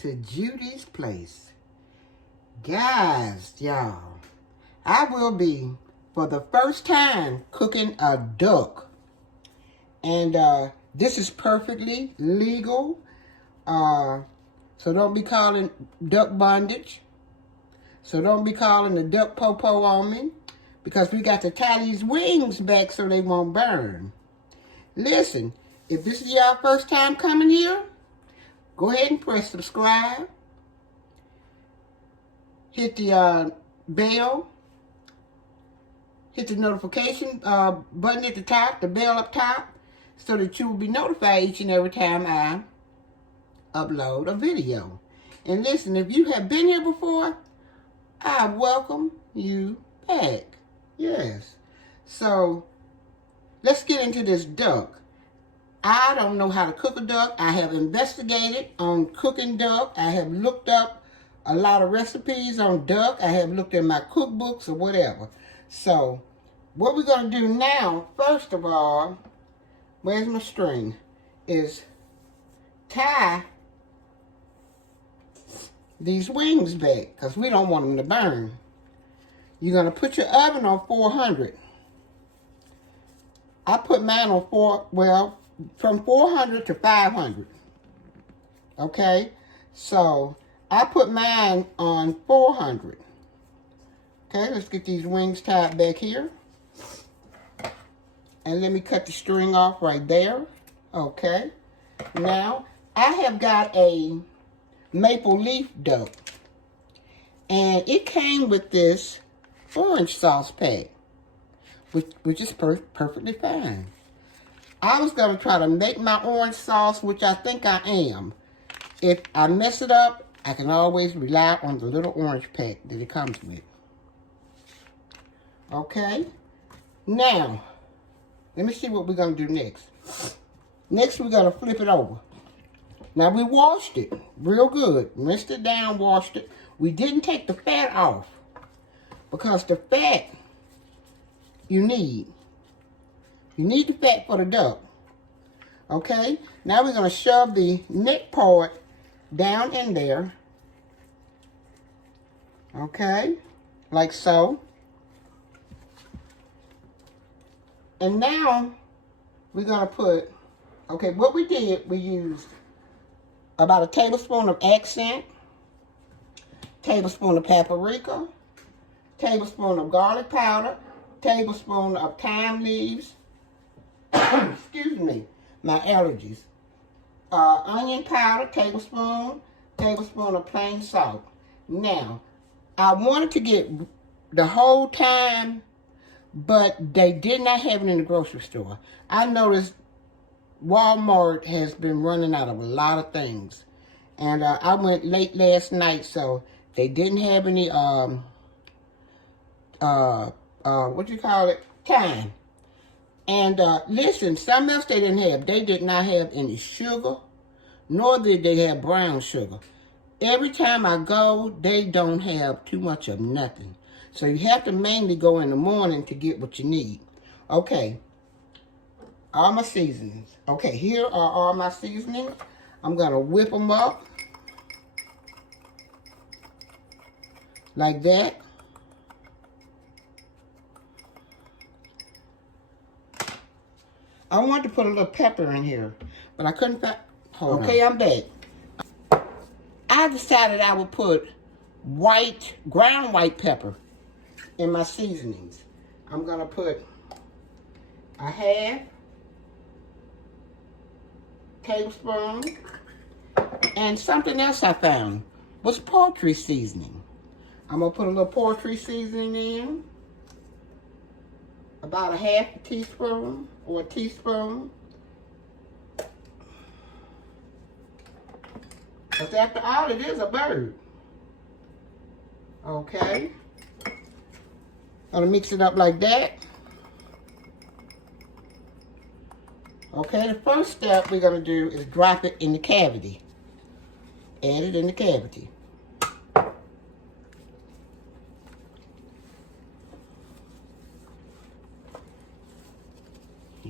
to Judy's place. Guys, y'all, I will be, for the first time, cooking a duck. And this is perfectly legal. So don't be calling duck bondage. So don't be calling the duck po-po on me. Because we got to tie these wings back so they won't burn. Listen, if this is your first time coming here, go ahead and press subscribe. Hit the bell. Hit the notification button at the top, the bell up top, so that you will be notified each and every time I upload a video. And listen, if you have been here before, I welcome you back. Yes. So, let's get into this duck. I don't know how to cook a duck. I have investigated on cooking duck. I have looked up a lot of recipes on duck. I have looked at my cookbooks or whatever. So, what we're going to do now, first of all, where's my string, is tie these wings back because we don't want them to burn. You're going to put your oven on 400. I put mine on from 400 to 500. Okay? So, I put mine on 400. Okay, let's get these wings tied back here. And let me cut the string off right there. Okay. Now, I have got a maple leaf duck. And it came with this orange sauce pack, which is perfectly fine. I was going to try to make my orange sauce, which I think I am. If I mess it up, I can always rely on the little orange pack that it comes with. Okay? Now, let me see what we're going to do next. Next, we're going to flip it over. Now, we washed it real good. Rinsed it down, washed it. We didn't take the fat off. Because the fat, you need. You need the fat for the duck. Okay? Now we're going to shove the neck part down in there. Okay? Like so. And now we're going to put, okay, what we did, we used about a tablespoon of accent, tablespoon of paprika, tablespoon of garlic powder, tablespoon of thyme leaves, excuse me, my allergies, onion powder, tablespoon of plain salt. Now, I wanted to get the whole thyme, but they did not have it in the grocery store. I noticed Walmart has been running out of a lot of things. And I went late last night, so they didn't have any, what you call it? Thyme. And listen, something else they didn't have. They did not have any sugar, nor did they have brown sugar. Every time I go, they don't have too much of nothing. So you have to mainly go in the morning to get what you need. Okay. All my seasonings. Okay, here are all my seasonings. I'm going to whip them up. Like that. I wanted to put a little pepper in here, but I couldn't find. Okay, I'm back. I decided I would put ground white pepper in my seasonings. I'm going to put a half tablespoon, and something else I found was poultry seasoning. I'm going to put a little poultry seasoning in, about a half a teaspoon or a teaspoon. Because after all, it is a bird. Okay. Gonna mix it up like that. Okay, the first step we're gonna do is drop it in the cavity. Add it in the cavity.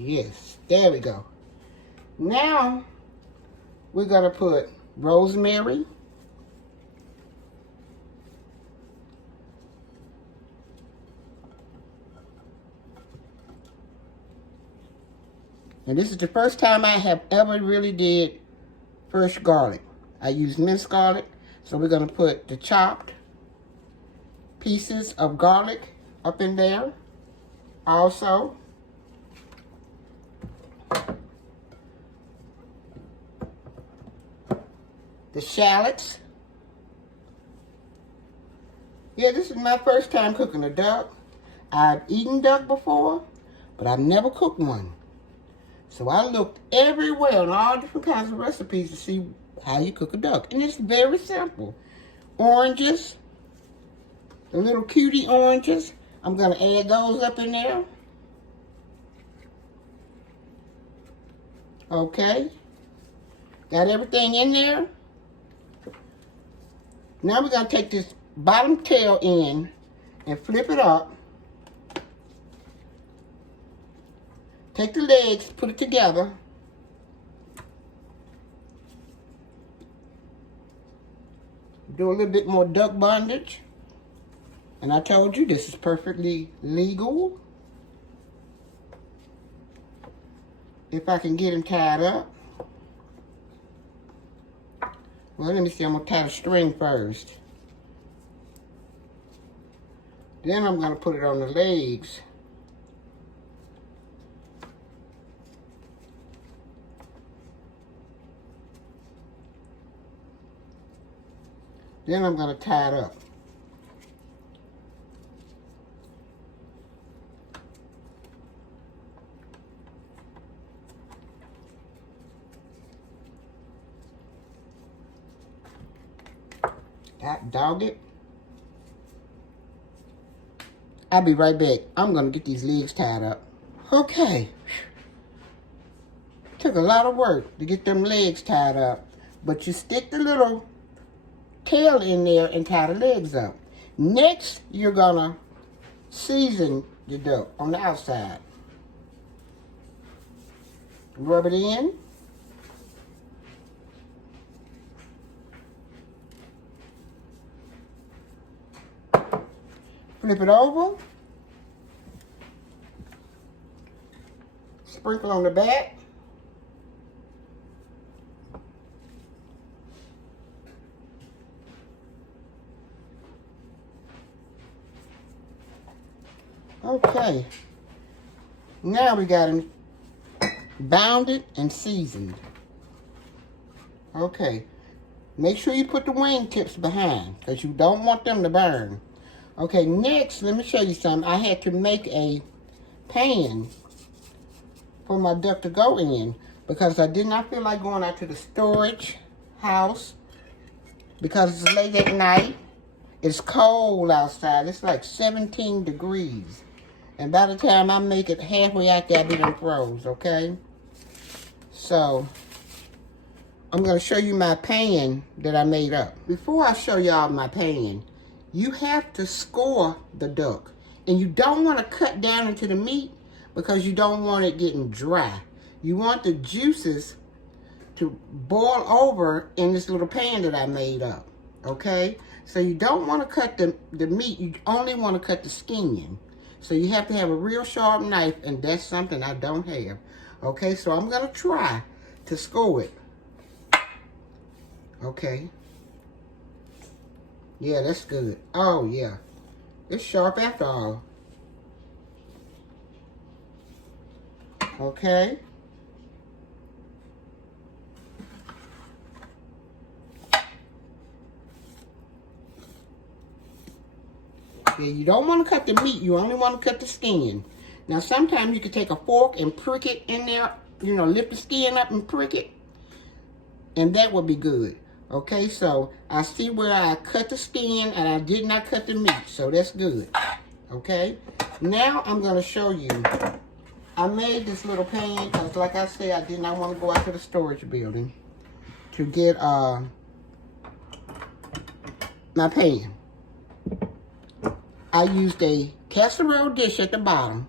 Yes, there we go. Now, we're going to put rosemary, And this is the first time I have ever really did fresh garlic. I used minced garlic. So we're going to put the chopped pieces of garlic up in there. Also, the shallots. Yeah, this is my first time cooking a duck. I've eaten duck before, but I've never cooked one. So I looked everywhere on all different kinds of recipes to see how you cook a duck. And it's very simple. Oranges, the little cutie oranges, I'm going to add those up in there. Okay. Got everything in there. Now we're going to take this bottom tail end and flip it up. Take the legs, put it together. Do a little bit more duck bondage. And I told you this is perfectly legal. If I can get him tied up. Well, let me see, I'm going to tie the string first. Then I'm going to put it on the legs. Then I'm going to tie it up. Dog it. I'll be right back. I'm going to get these legs tied up. Okay. Took a lot of work to get them legs tied up. But you stick the little tail in there and tie the legs up. Next, you're going to season the duck on the outside. Rub it in. Flip it over. Sprinkle on the back. Okay. Now we got them bounded and seasoned. Okay. Make sure you put the wing tips behind because you don't want them to burn. Okay, next, let me show you something. I had to make a pan for my duck to go in because I did not feel like going out to the storage house because it's late at night. It's cold outside. It's like 17 degrees. And by the time I make it halfway out there, I'll be done froze, okay? So, I'm going to show you my pan that I made up. Before I show y'all my pan, you have to score the duck. And you don't want to cut down into the meat because you don't want it getting dry. You want the juices to boil over in this little pan that I made up, okay? So you don't want to cut the meat, you only want to cut the skin. So you have to have a real sharp knife, and that's something I don't have. Okay, so I'm going to try to score it. Okay. Yeah, that's good. Oh, yeah. It's sharp after all. Okay. Yeah, you don't want to cut the meat. You only want to cut the skin. Now, sometimes you can take a fork and prick it in there. You know, lift the skin up and prick it. And that would be good. Okay, so I see where I cut the skin and I did not cut the meat. So that's good. Okay. Now I'm going to show you. I made this little pan because, like I said, I did not want to go out to the storage building to get my pan. I used a casserole dish at the bottom,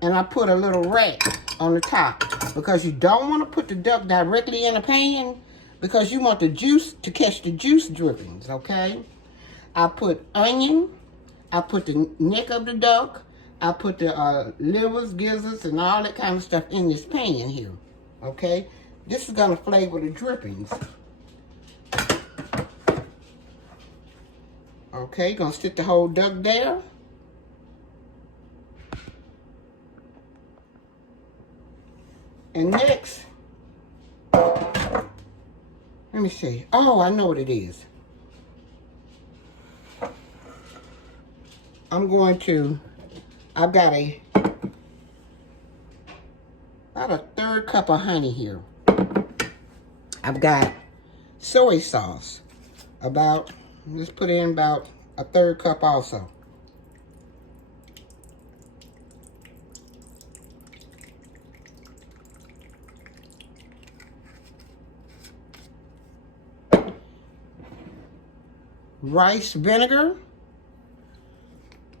and I put a little rack on the top because you don't want to put the duck directly in a pan because you want the juice to catch the juice drippings, okay? I put onion, I put the neck of the duck, I put the livers, gizzards, and all that kind of stuff in this pan here. Okay? This is going to flavor the drippings. Okay, going to stick the whole duck there. And next, let me see. Oh, I know what it is. I've got about a third cup of honey here. I've got soy sauce. Let's put in about a third cup also. Rice vinegar,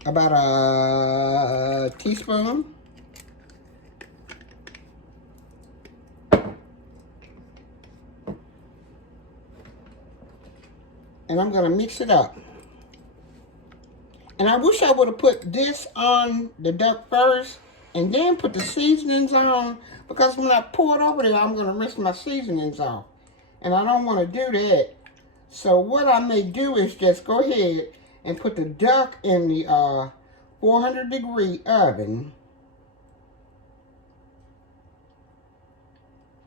about a teaspoon. And I'm going to mix it up. And I wish I would have put this on the duck first and then put the seasonings on, because when I pour it over there, I'm going to rinse my seasonings off. And I don't want to do that. So what I may do is just go ahead and put the duck in the 400-degree oven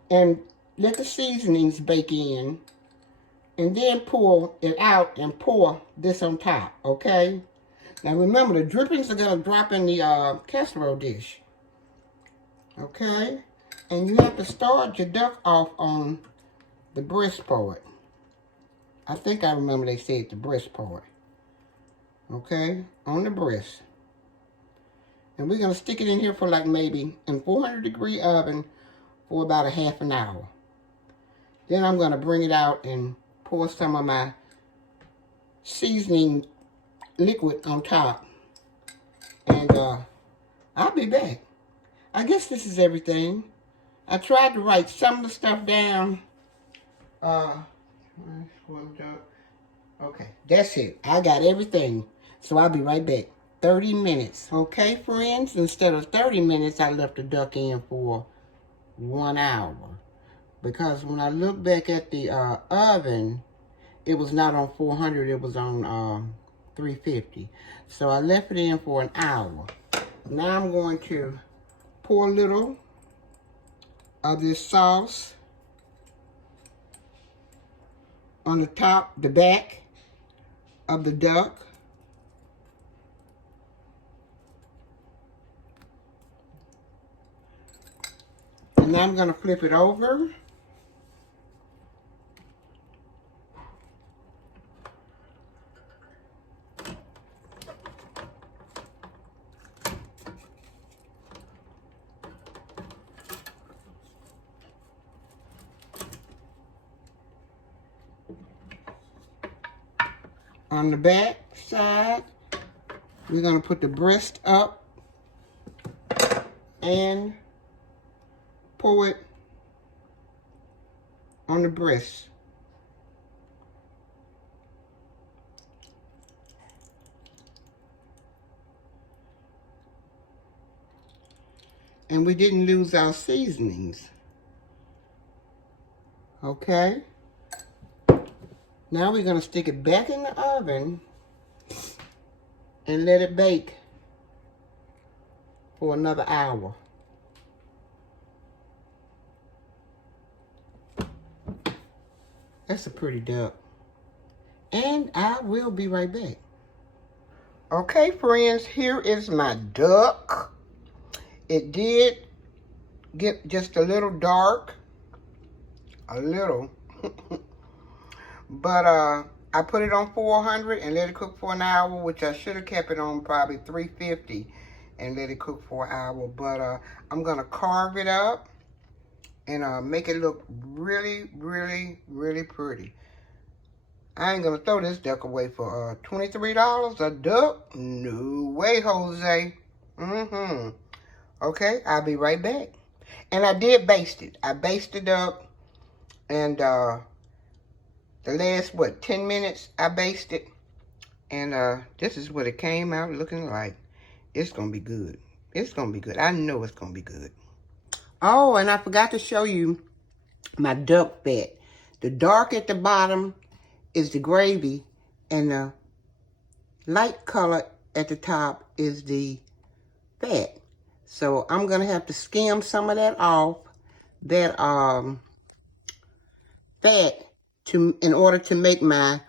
and let the seasonings bake in, and then pull it out and pour this on top, okay? Now remember, the drippings are going to drop in the casserole dish, okay? And you have to start your duck off on the breast part. I think I remember they said the breast part. Okay, on the breast. And we're going to stick it in here for like maybe in 400-degree oven for about a half an hour. Then I'm going to bring it out and pour some of my seasoning liquid on top. And I'll be back. I guess this is everything. I tried to write some of the stuff down. Okay, that's it. I got everything. So I'll be right back. 30 minutes. Okay, friends, instead of 30 minutes, I left the duck in for 1 hour. Because when I look back at the oven, it was not on 400, it was on 350. So I left it in for an hour. Now I'm going to pour a little of this sauce on the top, the back of the duck. And now I'm going to flip it over. On the back side, we're going to put the breast up and pour it on the breast. And we didn't lose our seasonings. Okay? Now we're going to stick it back in the oven and let it bake for another hour. That's a pretty duck. And I will be right back. Okay, friends, here is my duck. It did get just a little dark. A little. But I put it on 400 and let it cook for an hour, which I should have kept it on probably 350 and let it cook for an hour. But I'm going to carve it up and make it look really, really, really pretty. I ain't going to throw this duck away for $23 a duck. No way, Jose. Okay, I'll be right back. And I did baste it. I basted up and the last, 10 minutes I basted. And this is what it came out looking like. It's gonna be good. It's gonna be good. I know it's gonna be good. Oh, and I forgot to show you my duck fat. The dark at the bottom is the gravy, and the light color at the top is the fat. So I'm gonna have to skim some of that off, that fat, in order to make my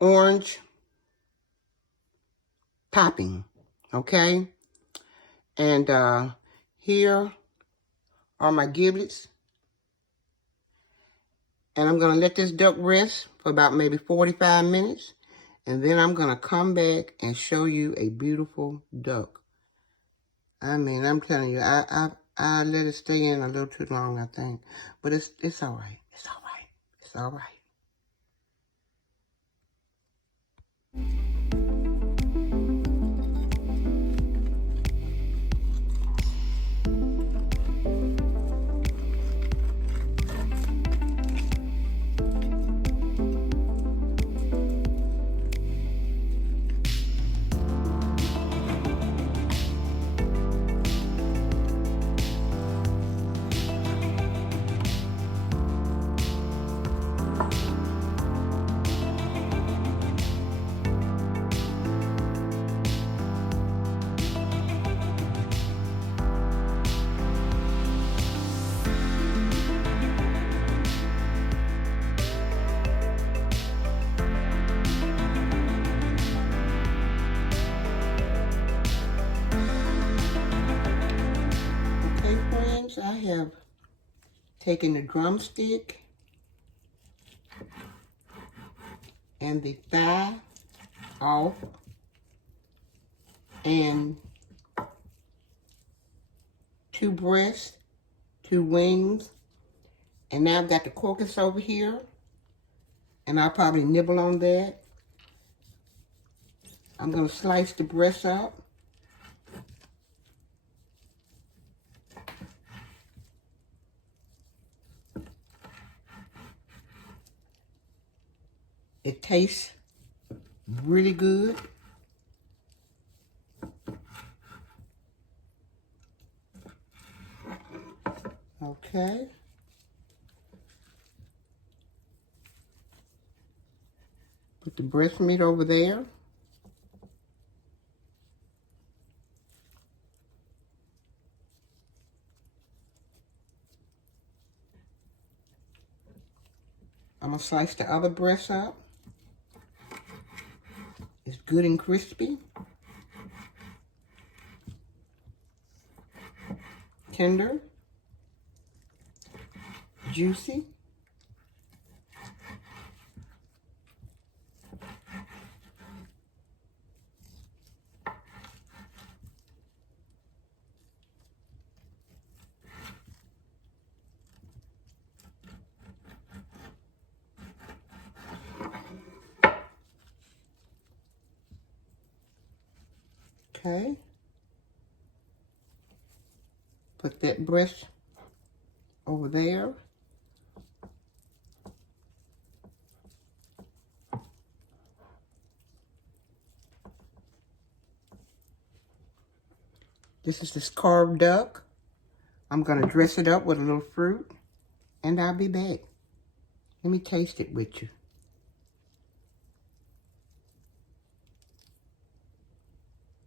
orange topping. Okay, and here are my giblets. And I'm going to let this duck rest for about maybe 45 minutes. And then I'm going to come back and show you a beautiful duck. I mean, I'm telling you, I let it stay in a little too long, I think. But it's all right. It's all right. It's all right. Okay, friends, I have taken the drumstick and the thigh off, and 2 breasts, 2 wings, and now I've got the carcass over here, and I'll probably nibble on that. I'm going to slice the breast up. It tastes really good. Okay. Put the breast meat over there. I'm going to slice the other breast up. It's good and crispy. Tender. Juicy. Okay. Put that breast over there. This is this carved duck. I'm going to dress it up with a little fruit, and I'll be back. Let me taste it with you.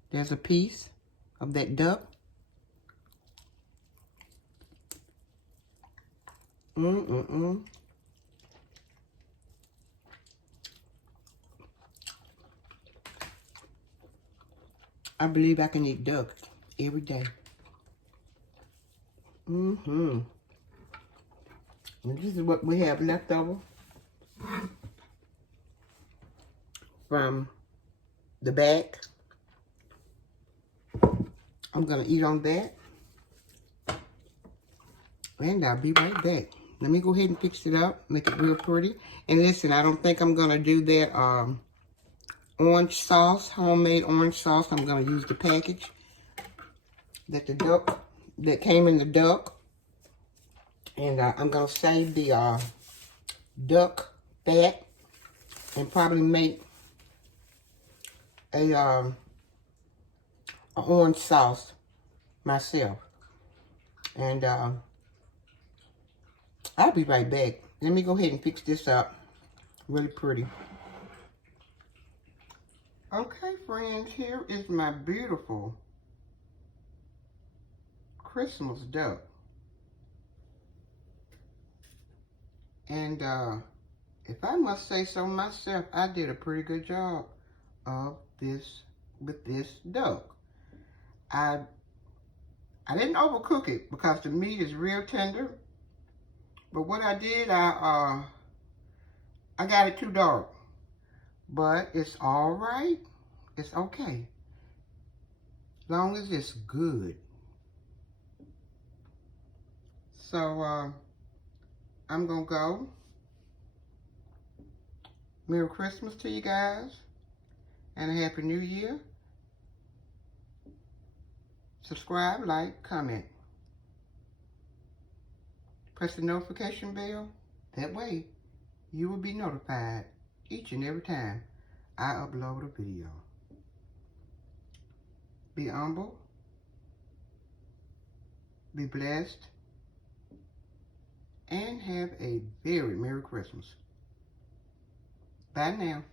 There's a piece of that duck. I believe I can eat duck every day. And this is what we have left over from the back. I'm going to eat on that. And I'll be right back. Let me go ahead and fix it up, make it real pretty. And listen, I don't think I'm going to do that orange sauce, homemade orange sauce. I'm going to use the package that came in the duck. And I'm going to save the duck fat and probably make a orange sauce myself. And I'll be right back. Let me go ahead and fix this up. Really pretty. Okay, friends, here is my beautiful Christmas duck. And if I must say so myself, I did a pretty good job of this with this duck. I didn't overcook it because the meat is real tender. But what I did, I got it too dark. But it's all right. It's okay. As long as it's good. So I'm gonna go. Merry Christmas to you guys. And a Happy New Year. Subscribe, like, comment. Press the notification bell. That way, you will be notified each and every time I upload a video. Be humble. Be blessed. And have a very Merry Christmas. Bye now.